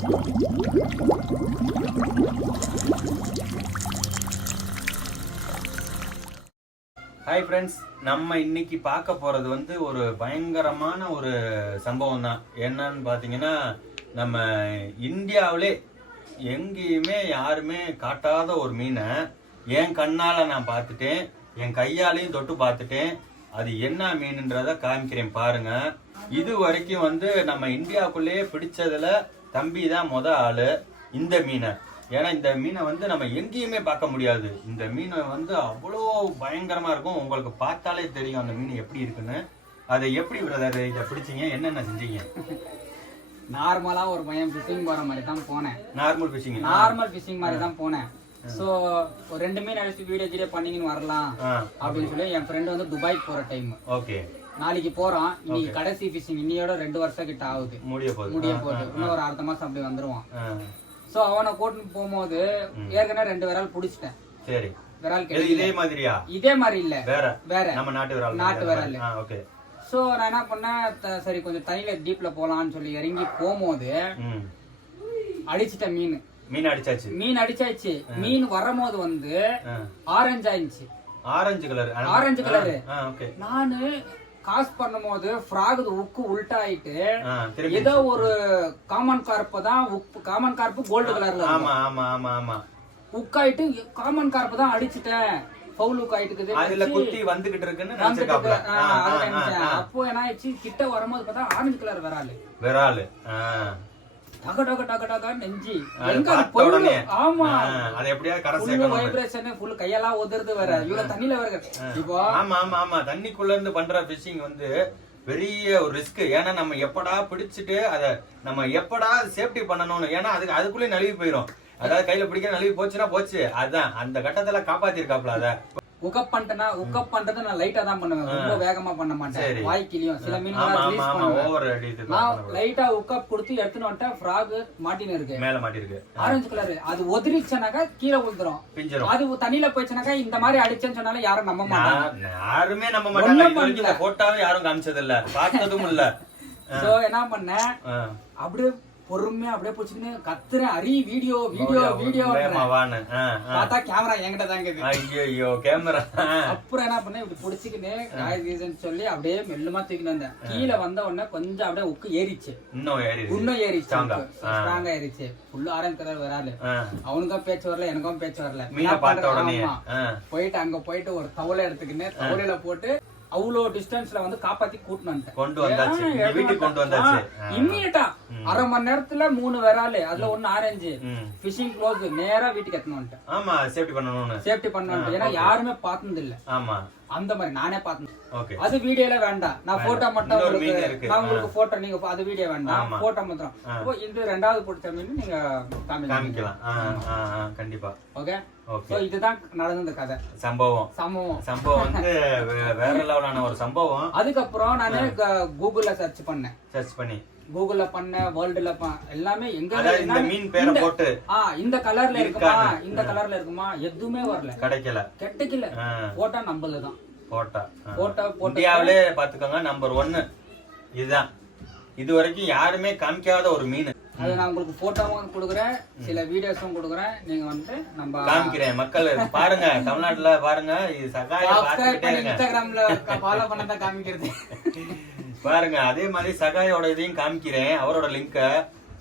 Hi friends நம்ம இன்னைக்கு பார்க்க போறது வந்து ஒரு பயங்கரமான ஒரு சம்பவம் தான். என்னன்னு பார்த்தீங்கன்னா நம்ம இந்தியாவிலே எங்கேயுமே யாருமே காட்டாத ஒரு மீனை என் கண்ணால் நான் பார்த்துட்டேன் என் கையாலையும் தொட்டு பார்த்துட்டேன். அது என்ன மீனுன்றத காமிக்கிறேன் பாருங்க. இது வரைக்கும் வந்து நம்ம இந்தியாவுக்குள்ளேயே பிடிச்சதில் தம்பி தான் முத ஆளு இந்த மீனை. ஏன்னா இந்த மீனை வந்து நம்ம எங்கேயுமே பார்க்க முடியாது. இந்த மீனை வந்து அவ்வளோ பயங்கரமா இருக்கும். உங்களுக்கு பார்த்தாலே தெரியும் அந்த மீன் எப்படி இருக்குன்னு. அதை எப்படி பிரதர் இதை பிடிச்சீங்க? என்னென்ன செஞ்சீங்க? நார்மலா ஒரு பையன் ஃபிஷிங் போற மாதிரி தான் போனேன். நார்மல் ஃபிஷிங் நார்மல் ஃபிஷிங் மாதிரி தான் போனேன். சோ ஒரு ரெண்டு மீன் அடிச்சு வீடியோ கீடியோ பண்ணீங்கன்னு வரலாம் அப்படின்னு சொல்லி என் ஃப்ரெண்டு வந்து துபாய் போற டைம் ஓகே. நாளைக்கு போறோம். இன்னைக்கு கடைசி ஃபிஷிங் இன்னையோட ரெண்டு வருஷம் கிட்ட ஆகுது. முடிய போகுது. முடிய போகுது. இன்னும் ஒரு அடுத்த மாசம் அப்படி வந்துருவான். சோ அவனை கூட்டிட்டு போகும்போது ஏற்கனவே ரெண்டு விரால் புடிச்சிட்டேன். சரி. விரால் இது மாதிரியா? இதே மாதிரி இல்ல. வேற? வேற. நம்ம நாட்டு விரால் நாட்டு விரால். ஓகே. சோ நான் என்ன பண்ணேன்? சரி கொஞ்சம் தண்ணியில டீப்ல போலாம்னு சொல்லி இறங்கி போகும்போது அடிச்சிட்டேன் மீன். மீன் அடிச்சாச்சு? மீன் அடிச்சாச்சு. மீன் வரும்போது வந்து. ஆரஞ்சு ஆயிடுச்சு. Orange colour. Orange colour. நானு காசு பண்ணும்போது ஃப்ராக் உக்கு உள்டாயிட்டு ஏதோ ஒரு காமன் கார்ப்பு தான் உப்பு காமன் கார்ப்பு கோல்டு கலர்ல ஆமா ஆமா ஆமா ஆமா. உக்காயிட்டு காமன் கார்ப்பு தான் அடிச்சிட்டேன். ஃபவுல் உக் ஆயிட்டு அதுல குத்தி வந்துகிட்டு இருக்குன்னு நினைச்சிருக்காப்ல அப்போ என்ன ஆயிடுச்சு? கிட்ட வரும்போது பார்த்தா ஆரஞ்சு கலர் விரால் ஆ. டக டக டக டக நெஞ்சி. அது எங்க அது பார்த்த பொருள்? உடனே. ஆமா. ஆ, அது எப்படியாவது கரை ஃபுல் சேர்க்கணும் வைப்ரேஷன் ஃபுல் கையெல்லாம் உதறது வேற. இவ்வளவு தண்ணியில வேற இப்போ ஆமா ஆமா ஆமா. தண்ணிக்குள்ள இருந்து பண்ற ஃபிஷிங் வந்து பெரிய ஒரு ரிஸ்க் ஏன்னா நம்ம எப்படா பிடிச்சிட்டு அத நம்ம எப்படா சேஃப்டி பண்ணணும்னு. ஏன்னா அதுக்கு அதுக்குள்ளே நழுவி போயிடும் அதாவது கையில பிடிக்க நழுவி போச்சுன்னா போச்சு. அதான் அந்த கட்டத்துல காப்பாத்திருக்காப்ல அத. உக்கப் பண்ணிட்டேன்னா உக்கப் பண்றது நான் லைட்டா தான் பண்ணுவேன். ரொம்ப வேகமா பண்ண மாட்டேன். வாய்க்கிலையும் சில மீன் ரிலீஸ் பண்ணுவேன். நான் லைட்டா உக்கப் கொடுத்து எடுத்துன்னு வந்துட்டேன். ஃப்ராக் மாட்டின்னு இருக்கு மேல மாட்டிருக்கு. ஆரஞ்சு கலர் அது ஒதிரிச்சுனாக்கா கீழே விழுந்துரும். அது தண்ணியில போயிடுச்சுனாக்கா இந்த மாதிரி அடிச்சேன்னு சொன்னாலும் யாரும் நம்ப மாட்டாங்க. யாருமே நம்ப மாட்டாங்க. போட்டோவை யாரும் காமிச்சது இல்ல பார்த்ததும் இல்ல. சோ என்ன பண்ணேன். அப்படியே பொறுமையா அப்படியே பிடிச்சிக்கின்னு கத்துறேன். Hari video video video. பார்த்தா கேமரா என்கிட்ட தாங்க ஐயோ கேமரா அப்புறம் என்ன பண்ணேன்? இப்படி பிடிச்சிக்கின்னு காய்கறின்னு சொல்லி அப்படியே மெல்லுமா தூக்கிட்டு வந்தேன். கீழே வந்த உடனே கொஞ்சம் அப்படியே உக்கு ஏறிச்சு. இன்னும் ஏறி இருக்கு. இன்னும் ஏறிச்சு. ஸ்ட்ராங்கா ஏறிச்சு. ஃபுல்லா ஆரஞ்சு கலர் வராது. அவனுக்கும் பேச்சு வரல எனக்கும் பேச்சு வரல. போயிட்டு அங்க போயிட்டு ஒரு தவளை எடுத்துக்கின்னு தவளையில போட்டு அவ்வளோ டிஸ்டன்ஸ்ல வந்து காப்பாத்தி கூட்டிட்டு வந்துட்டேன். கொண்டு வந்தாச்சு. வீட்டுக்கு கொண்டு வந்தாச்சு. ஆ. அரை மணி நேரத்துல மூணு விராலு அதுல ஒண்ணு ஆரஞ்சு. ம். ஃபிஷிங் க்ளோஸ் நேரா வீட்டுக்கு வந்துட்டேன். ஆமா சேஃப்டி பண்ணணும்னு. சேஃப்டி பண்ண வந்துட்டேன் ஏன்னா யாருமே பார்த்தது இல்ல ஆமா. அந்த மாதிரி நானே பார்த்தேன் அது வீடியோல வேண்டாம். நான் போட்டோ மட்டும். நான் உங்களுக்கு போட்டோ நீங்க அது வீடியோ வேண்டாம். போட்டோ மட்டும். இது ரெண்டாவது பிடிச்ச மீன் நீங்க காமிக்கலாம். கண்டிப்பா. ஓகே இதுதான் நடந்த கதை. சம்பவம். சம்பவம். சம்பவம் வந்து வேற லெவலான ஒரு சம்பவம். அதுக்கப்புறம் நானு கூகுள்ல சர்ச் பண்ணேன். சர்ச் பண்ணி. கூகுள்ல பண்ண வேர்ல்டுல எல்லாமே எங்க இந்த மீன் பேரை போட்டு இந்த கலர்ல இருக்குமா. இந்த கலர்ல இருக்குமா? எதுவுமே வரல. கிடைக்கல. கெட்டக்கில்ல ஆ, போட்டா நம்மளதுதான். போட்டா. போட்டோ போட்டோ இந்தியாவிலே பாத்துக்கோங்க நம்பர் ஒன்னு இதுதான். இது வரைக்கும் யாருமே காமிக்காத ஒரு மீன். அது நான் உங்களுக்கு போட்டோவும் கொடுக்குறேன். சில வீடியோஸும் கொடுக்குறேன். நீங்க வந்து நம்ம காமிக்கிறேன். மக்கள் பாருங்க தமிழ்நாட்டுல பாருங்க இது சகாய சப்ஸ்கிரைப் பார்த்துக்கிட்டே பண்ணி இருங்க. இன்ஸ்டாகிராம்ல ஃபாலோ பண்ண தான் காமிக்கிறது. பாருங்க அதே மாதிரி சகாயோட இதையும் காமிக்கிறேன் அவரோட லிங்க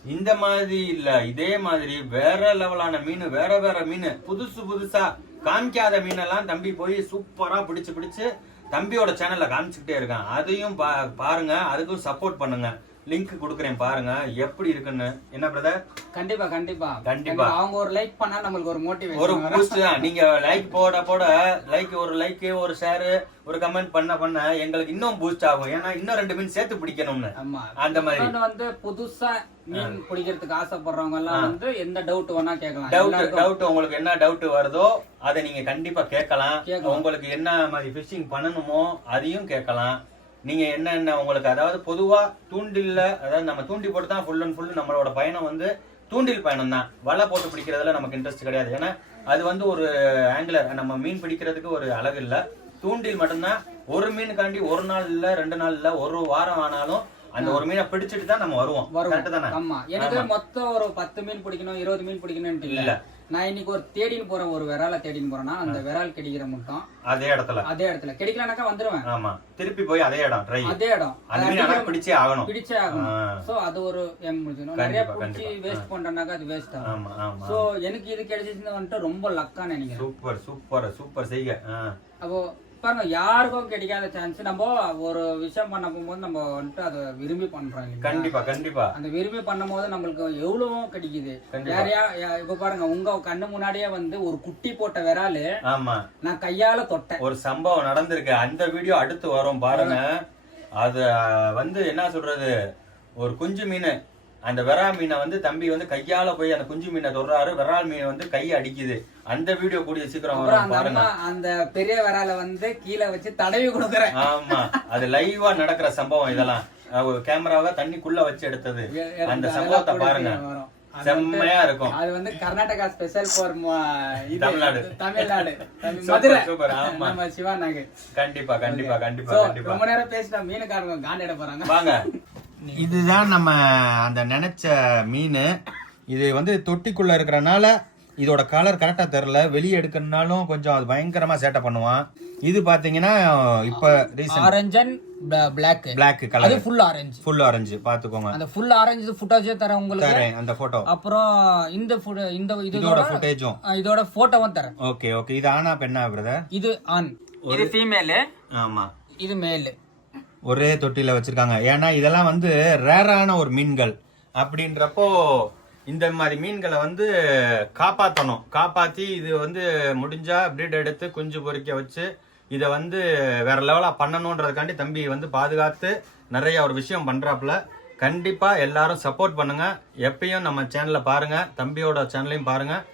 இந்த மாதிரி இல்ல இதே மாதிரி வேற லெவலான மீன் வேற வேற மீன் புதுசு புதுசா காமிக்காத மீனெல்லாம் தம்பி போய் சூப்பரா பிடிச்சு பிடிச்சு தம்பியோட சேனல்ல காமிச்சுக்கிட்டே இருக்கான். அதையும் பா- பாருங்க அதுக்கும் சப்போர்ட் பண்ணுங்க. லிங்க் கொடுக்குறேன் பாருங்க. எப்படி இருக்குன்னு. என்ன பிரதர் கண்டிப்பா கண்டிப்பா. கண்டிப்பா. அவங்க ஒரு லைக் பண்ணா நம்மளுக்கு ஒரு ஒரு மோட்டிவேஷன் பூஸ்ட் தான். நீங்க லைக் போட போட லைக் ஒரு லைக் ஒரு ஷேர் ஒரு கமெண்ட் பண்ண பண்ண எங்களுக்கு இன்னும் பூஸ்ட் ஆகும். ஏன்னா இன்னும் ரெண்டு மீன் சேர்த்து பிடிக்கணும்னு. ஆமா. அந்த மாதிரி. வந்து புதுசா மீன் பிடிக்கிறதுக்கு ஆசைப்படுறவங்க எல்லாம் வந்து எந்த டவுட் வேணா கேட்கலாம். டவுட் டவுட் உங்களுக்கு என்ன டவுட் வருதோ அதை நீங்க கண்டிப்பா கேட்கலாம். கேட்கலாம். உங்களுக்கு என்ன மாதிரி ஃபிஷிங் பண்ணணுமோ அதையும் கேட்கலாம். நீங்க என்னென்ன உங்களுக்கு அதாவது பொதுவா தூண்டில்ல அதாவது நம்ம தூண்டி போட்டு தான் ஃபுல் அண்ட் ஃபுல் நம்மளோட பயணம் வந்து தூண்டில் பயணம் தான் வலை போட்டு பிடிக்கிறதுல நமக்கு இன்ட்ரெஸ்ட் கிடையாது. ஏன்னா அது வந்து ஒரு ஆங்குலர் நம்ம மீன் பிடிக்கிறதுக்கு ஒரு அழகு இல்ல. தூண்டில் மட்டும்தான் ஒரு மீனுக்காண்டி ஒரு நாள் இல்ல ரெண்டு நாள் இல்ல ஒரு வாரம் ஆனாலும் அந்த ஒரு மீனை பிடிச்சிட்டு தான் நம்ம வருவோம். வருவோம். தானே? ஆமா. எனக்கு மொத்தம் ஒரு பத்து மீன் பிடிக்கணும் இருபது மீன் பிடிக்கணும்னு இல்ல. இல்ல. நான் இன்னைக்கு ஒரு தேடின்னு போறேன் ஒரு விரால தேடின்னு போறேன்னா அந்த விரால் கிடைக்கிற மட்டும் அதே இடத்துல. அதே இடத்துல. கிடைக்கலனாக்கா வந்துருவேன். ஆமா. திருப்பி போய் அதே இடம் ட்ரை அதே இடம். ஆனா பிடிச்சே ஆகணும். பிடிச்சே ஆகணும். சோ அது ஒரு எம் முடிஞ்சிடும். நிறைய பிடிச்சி. வேஸ்ட் பண்றேனாக்கா அது வேஸ்ட் ஆகும். ஆமா ஆமா. சோ எனக்கு இது கிடைச்சிச்சுன்னு வந்துட்டு ரொம்ப லக்கான்னு நினைக்கிறேன். சூப்பர் சூப்பர் சூப்பர் செய்க. அப்போ பாருங்க யாருக்கும் கிடைக்காத சான்ஸ் நம்ம ஒரு விஷயம் பண்ண போகும்போது நம்ம வந்துட்டு அதை விரும்பி பண்றோம்? கண்டிப்பா கண்டிப்பா. அந்த விரும்பி பண்ணும்போது நம்மளுக்கு எவ்வளவோ கிடைக்குது. யாரையா இப்ப பாருங்க உங்க கண்ணு முன்னாடியே வந்து ஒரு குட்டி போட்ட விராலு ஆமா. நான் கையால தொட்டேன். ஒரு சம்பவம் நடந்திருக்கு. அந்த வீடியோ அடுத்து வரும் பாருங்க. அது வந்து என்ன சொல்றது? ஒரு குஞ்சு மீன். அந்த வெறா மீனை வந்து தம்பி வந்து கையால போய் அந்த குஞ்சு மீனை தொடுறாரு. வெறால் மீன் வந்து கை அடிக்குது. அந்த வீடியோ கூடிய சீக்கிரம் வரும் அந்த பாருங்க. அம்மா அந்த பெரிய விரால வந்து கீழே வச்சு தடவி கொடுக்குறேன். ஆமா. அது லைவா நடக்கிற சம்பவம் இதெல்லாம். கேமராவை தண்ணிக்குள்ள வச்சு எடுத்தது. அந்த சம்பவத்தை பாருங்க. செம்மையா இருக்கும். அது வந்து Karnataka special for Tamil Nadu. Tamil Nadu. Madurai. super, ஆமா. நம்ம சிவா நாகர் கண்டிப்பா கண்டிப்பா கண்டிப்பா கண்டிப்பா. ரொம்ப நேரம் பேசிட்டா மீனுக்காரங்க காண்டிட போறாங்க. வாங்க. இதுதான் நம்ம அந்த நினைச்ச மீன். இது வந்து தொட்டிக்குள்ள இருக்கிறனால இதோட கலர் கரெக்டா தெரியல. வெளியே எடுக்கணும்னாலும் கொஞ்சம் அது பயங்கரமா சேட்டை பண்ணுவான். இது பாத்தீங்கன்னா இப்ப recent orange and black black அது colour full orange full orange பாத்துக்கோங்க. அந்த ஃபுல் ஆரஞ்சு ஃபுட்டேஜே தரேன் உங்களுக்கு. தரேன் அந்த போட்டோ அப்புறம் இந்த food- இந்த இதோட இதோட ஃபுட்டேஜும் இதோட போட்டோவும் தரேன். ஓகே ஓகே இது ஆனா பெண்ணா பிரதர் இது ஆண். இது ஃபீமேலு ஆமா. இது மேல் ஒரே தொட்டியில் வச்சுருக்காங்க. ஏன்னா இதெல்லாம் வந்து ரேரான ஒரு மீன்கள். அப்படின்றப்போ இந்த மாதிரி மீன்களை வந்து காப்பாற்றணும் காப்பாற்றி இது வந்து முடிஞ்சால் பிரீட் எடுத்து குஞ்சு பொறிக்க வச்சு இதை வந்து வேற லெவலாக பண்ணணுன்றதுக்காண்டி தம்பி வந்து பாதுகாத்து நிறைய ஒரு விஷயம் பண்ணுறாப்புல கண்டிப்பாக எல்லாரும் சப்போர்ட் பண்ணுங்கள் எப்பயும் நம்ம சேனலை பாருங்கள் தம்பியோட சேனலையும் பாருங்கள்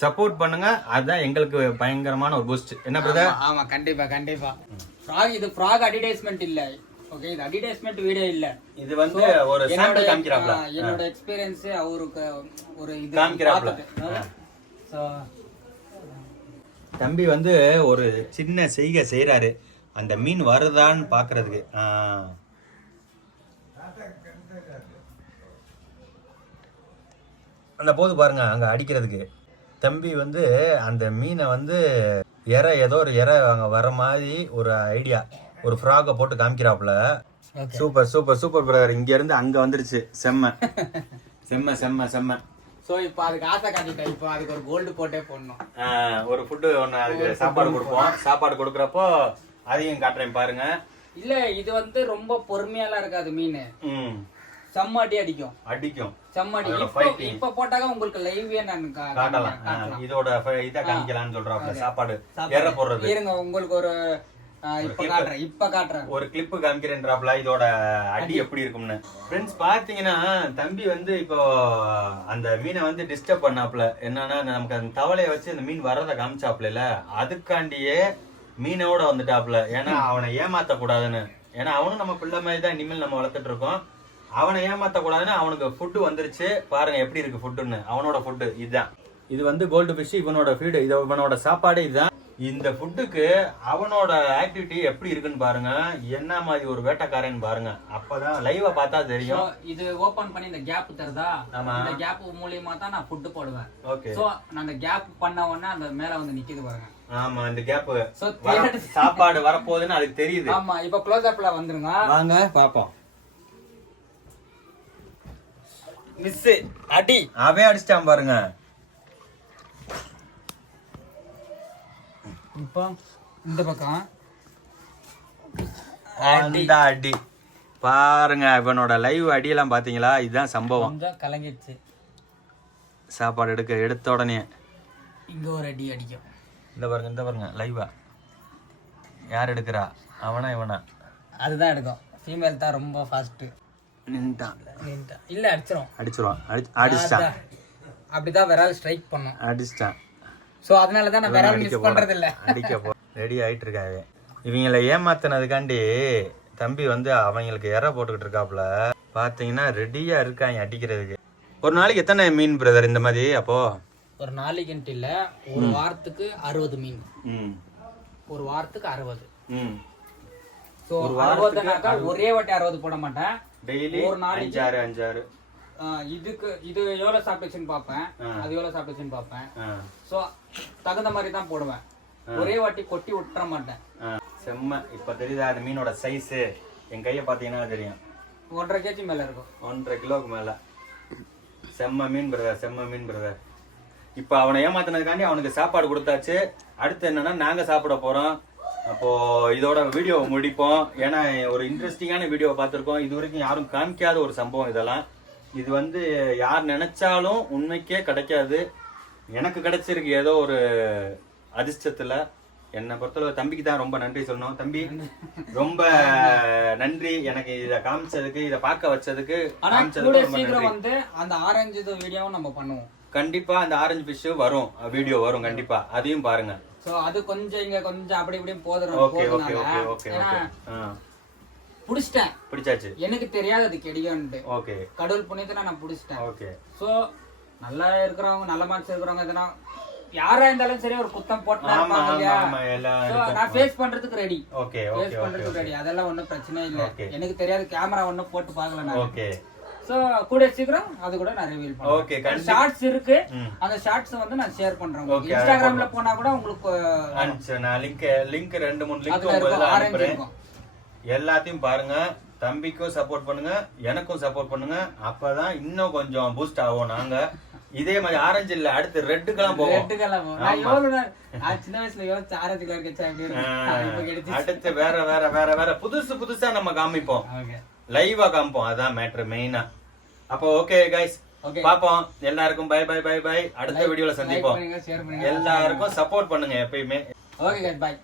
சப்போர்ட் பண்ணுங்க. அதுதான் எங்களுக்கு பயங்கரமான ஒரு பூஸ்ட் என்ன பிரதர் ஆமா, கண்டிப்பாக கண்டிப்பா கண்டிப்பா. ஃப்ராக் இது ஃப்ராக் அட்வர்டைஸ்மெண்ட் இல்லை. ஓகே இது அட்வர்டைஸ்மெண்ட் வீடியோ இல்ல. இது வந்து ஒரு சாம்பிள் காமிக்கிறாப்ல. என்னோட எக்ஸ்பீரியன்ஸ் அவருக்கு ஒரு இது காமிக்கிறாப்ல. ஸோ தம்பி வந்து ஒரு சின்ன செய்கை செய்றாரு. அந்த மீன் வருதான்னு பாக்குறதுக்கு. ஆ. அந்த போது பாருங்க அங்க அடிக்கிறதுக்கு. தம்பி வந்து அந்த மீனை வந்து இறை ஏதோ ஒரு இறை அங்க வர மாதிரி ஒரு ஐடியா ஒரு ஃப்ராகை போட்டு காமிக்கிறாப்புல. சூப்பர் சூப்பர் சூப்பர் பிரதர் இங்க இருந்து அங்க வந்துருச்சு. செம்ம. செம்ம செம்ம செம்ம. ஸோ இப்போ அதுக்கு ஆசை காட்டிட்டேன். இப்போ அதுக்கு ஒரு கோல்டு போட்டே போடணும். ஒரு ஃபுட்டு ஒன்று அதுக்கு சாப்பாடு கொடுப்போம். சாப்பாடு கொடுக்குறப்போ அதையும் காட்டுறேன் பாருங்க. இல்ல இது வந்து ரொம்ப பொறுமையாலாம் இருக்காது மீன். செம்ம அடி அடிக்கும். அடிக்கும். செம்ம அடி. அதோட இப்போ போட்டாக்க உங்களுக்கு லைவே நான் காட்டலாம். இதோட இதை காமிக்கலாம்னு சொல்றாப்ல சாப்பாடு. ஏற போடுறது. இருங்க உங்களுக்கு ஒரு இப்ப காட்டுறேன் இப்ப காட்டுறேன். ஒரு கிளிப்பு காமிக்கிறேன்றாப்ல இதோட அடி எப்படி இருக்கும்னு. ஃப்ரெண்ட்ஸ் பாத்தீங்கன்னா தம்பி வந்து இப்போ அந்த மீனை வந்து டிஸ்டர்ப் பண்ணாப்ல. என்னன்னா நமக்கு அந்த தவளையை வச்சு அந்த மீன் வர்றதை காமிச்சாப்ல அதுக்காண்டியே மீனோட வந்துட்டாப்ல. ஏன்னா அவனை ஏமாத்த கூடாதுன்னு ஏன்னா அவனும் நம்ம பிள்ளை மாதிரி தான் இனிமேல் நம்ம வளர்த்துட்டு இருக்கோம். அவனை ஏமாத்த கூடாதுன்னு அவனுக்கு ஃபுட்டு வந்துருச்சு. பாருங்க எப்படி இருக்கு ஃபுட்டுன்னு அவனோட ஃபுட்டு இதுதான். இது வந்து கோல்டு ஃபிஷ் இவனோட ஃபீடு இது இவனோட சாப்பாடு இதுதான். இந்த ஃபுட்டுக்கு அவனோட ஆக்டிவிட்டி எப்படி இருக்குன்னு பாருங்க. என்ன மாதிரி ஒரு வேட்டைக்காரன் பாருங்க. அப்பதான் லைவா பார்த்தா தெரியும். இது ஓபன் பண்ணி இந்த கேப் தருதா? ஆமா. இந்த கேப் மூலியமா தான் நான் ஃபுட் போடுவேன். ஓகே சோ நான் அந்த கேப் பண்ண உடனே அந்த மேல வந்து நிக்குது பாருங்க. ஆமா இந்த கேப் சாப்பாடு வரப்போகுதுன்னு அதுக்கு தெரியுது. ஆமா இப்ப க்ளோஸ் அப்ல வந்துருங்க. வாங்க பாப்போம். மிஸ் அடி. அவன் அடிச்சிட்டான் பாருங்க. இப்போ இந்த பக்கம். அந்த அடி. பாருங்க இவனோட லைவ் அடியெல்லாம் பாத்தீங்களா இதுதான் சம்பவம். கலங்கிடுச்சு. சாப்பாடு எடுக்க எடுத்த உடனே. இங்க ஒரு அடி அடிக்கும். இந்த பாருங்க இந்த பாருங்க லைவா யார் எடுக்கிறா? அவனா இவனா? அதுதான் எடுக்கும். ஃபீமேல் தான் ரொம்ப ஃபாஸ்ட் நின்ட்டான் இல்ல அடிச்சிரும். அடிச்சிருவான். அடி அடிச்சிட்டான். அப்படிதான் விரால் ஸ்ட்ரைக் பண்ணும். அடிச்சிட்டான். சோ அதனால தான் நான் விரால் மிஸ் பண்றது இல்ல அடிக்க போ ரெடி ஆயிட்டு இருக்காங்க இவங்களை ஏமாத்தினதுக்காண்டி தம்பி வந்து அவங்களுக்கு இற போட்டுக்கிட்டு இருக்காப்புல. பாத்தீங்கன்னா ரெடியா இருக்காங்க அடிக்கிறதுக்கு. ஒரு நாளைக்கு எத்தனை மீன் பிரதர் இந்த மாதிரி? அப்போ? ஒரு நாளைக்குன்ட்டு இல்ல. ஒரு வாரத்துக்கு அறுபது மீன். ஒரு வாரத்துக்கு அறுபது. ஸோ அறுபதுனாக்கா ஒரே வாட்டி அறுபது போட மாட்டேன். டெய்லி ஒரு நாளைக்கு- அஞ்சாறு அஞ்சாறு. இதுக்கு இது எவ்வளவு சாப்பிட்டுச்சுன்னு பார்ப்பேன். ஆ. அது எவ்வளவு சாப்பிட்டுச்சுன்னு பார்ப்பேன். ஆ, ஸோ தகுந்த மாதிரி தான் போடுவேன். ஒரே வாட்டி கொட்டி விட்டுற மாட்டேன். செம்ம இப்ப தெரியுதா அந்த மீனோட சைஸ் என் கையை பாத்தீங்கன்னா தெரியும். ஒன்றரை கேஜி மேல இருக்கும். ஒன்றரை கிலோவுக்கு மேல. செம்ம மீன் பிரதர் செம்ம மீன் பிரதர் இப்போ அவனை ஏமாத்தினதுக்காண்டி அவனுக்கு சாப்பாடு கொடுத்தாச்சு. அடுத்து என்னன்னா நாங்க சாப்பிட போறோம். அப்போ இதோட வீடியோ முடிப்போம். ஏன்னா ஒரு இன்ட்ரெஸ்டிங்கான வீடியோ பார்த்துருக்கோம். இது வரைக்கும் யாரும் காமிக்காத ஒரு சம்பவம் இதெல்லாம். இது வந்து யார் நினைச்சாலும் உண்மைக்கே கிடைக்காது. எனக்கு கிடைச்சிருக்கு ஏதோ ஒரு அதிர்ஷ்டத்துல. என்னை பொறுத்தளவு தம்பிக்கு தான் ரொம்ப நன்றி சொல்லணும். தம்பி ரொம்ப நன்றி. எனக்கு இதை காமிச்சதுக்கு இதை பார்க்க வச்சதுக்கு காமிச்சதுக்கு ரொம்ப நன்றி. வந்து அந்த ஆரஞ்சு வீடியோவும் நம்ம பண்ணுவோம். கண்டிப்பா அந்த ஆரஞ்சு ஃபிஷ் வரும். வீடியோ வரும் கண்டிப்பா. அதையும் பாருங்க. ஸோ அது கொஞ்சம் இங்க கொஞ்சம் அப்படி இப்படியும் போதும். ஓகே ஓகே ஓகே ஓகே புடிச்சிட்டேன். பிடிச்சாச்சு? எனக்கு தெரியாது அது கெடியோன்ட்டு. ஓகே. கடவுள் புண்ணியத்துல நான் புடிச்சிட்டேன். ஓகே. ஸோ நல்லா இருக்கிறவங்க நல்ல மனசு இருக்கிறவங்க எதனா யாரா இருந்தாலும் சரி ஒரு குத்தம் போட்டு ஆமா இருப்பாங்க ஆமா இல்லையா? ஆமா எல்லாம் So, இருக்கும். நான் ஃபேஸ் பண்றதுக்கு ரெடி ஓகே ஃபேஸ் ஓகே பண்றதுக்கு ரெடி அதெல்லாம் ஒண்ணும் பிரச்சனை இல்ல. Okay. எனக்கு தெரியாது கேமரா ஒண்ணும் போட்டு பார்க்கல நான். ஓகே. சோ கூட சீக்கிரம் அது கூட நான் ரிவீல் Okay, பண்றேன் கண்டிப்பா. ஷார்ட்ஸ் இருக்கு. ம். அந்த ஷார்ட்ஸ் வந்து நான் ஷேர் பண்றேன் உங்களுக்கு. Okay, அதை இன்ஸ்டாகிராம்ல போனா கூட உங்களுக்கு அனுப்பிச்சு நான் லிங்க் லிங்க் ரெண்டு மூணு லிங்க் அதுல உங்க இருக்கும் இதுல ஆரஞ்சு அனுப்புறேன். இருக்கும். எல்லாத்தையும் பாருங்க. தம்பிக்கும் சப்போர்ட் பண்ணுங்க எனக்கும் சப்போர்ட் பண்ணுங்க. அப்பதான் இன்னும் கொஞ்சம் பூஸ்ட் ஆகும் நாங்க. இதே மாதிரி ஆரஞ்சு இல்ல அடுத்து ரெட்டுக்கெல்லாம் போவோம். ரெட்டு கலர் நான் எவ்வளவு சின்ன வயசுல யோசிச்சு ஆரஞ்சு கலர் கட்சா அடுத்து வேற வேற வேற வேற. புதுசு புதுசா நம்ம காமிப்போம். லைவா காமிப்போம். அதான் மேட்ரு மெயினா அப்போ ஓகே கைஸ். பாப்போம் எல்லாருக்கும் பை பை பை பை அடுத்த வீடியோல சந்திப்போம். எல்லாருக்கும் சப்போர்ட் பண்ணுங்க எப்பயுமே. Okay bye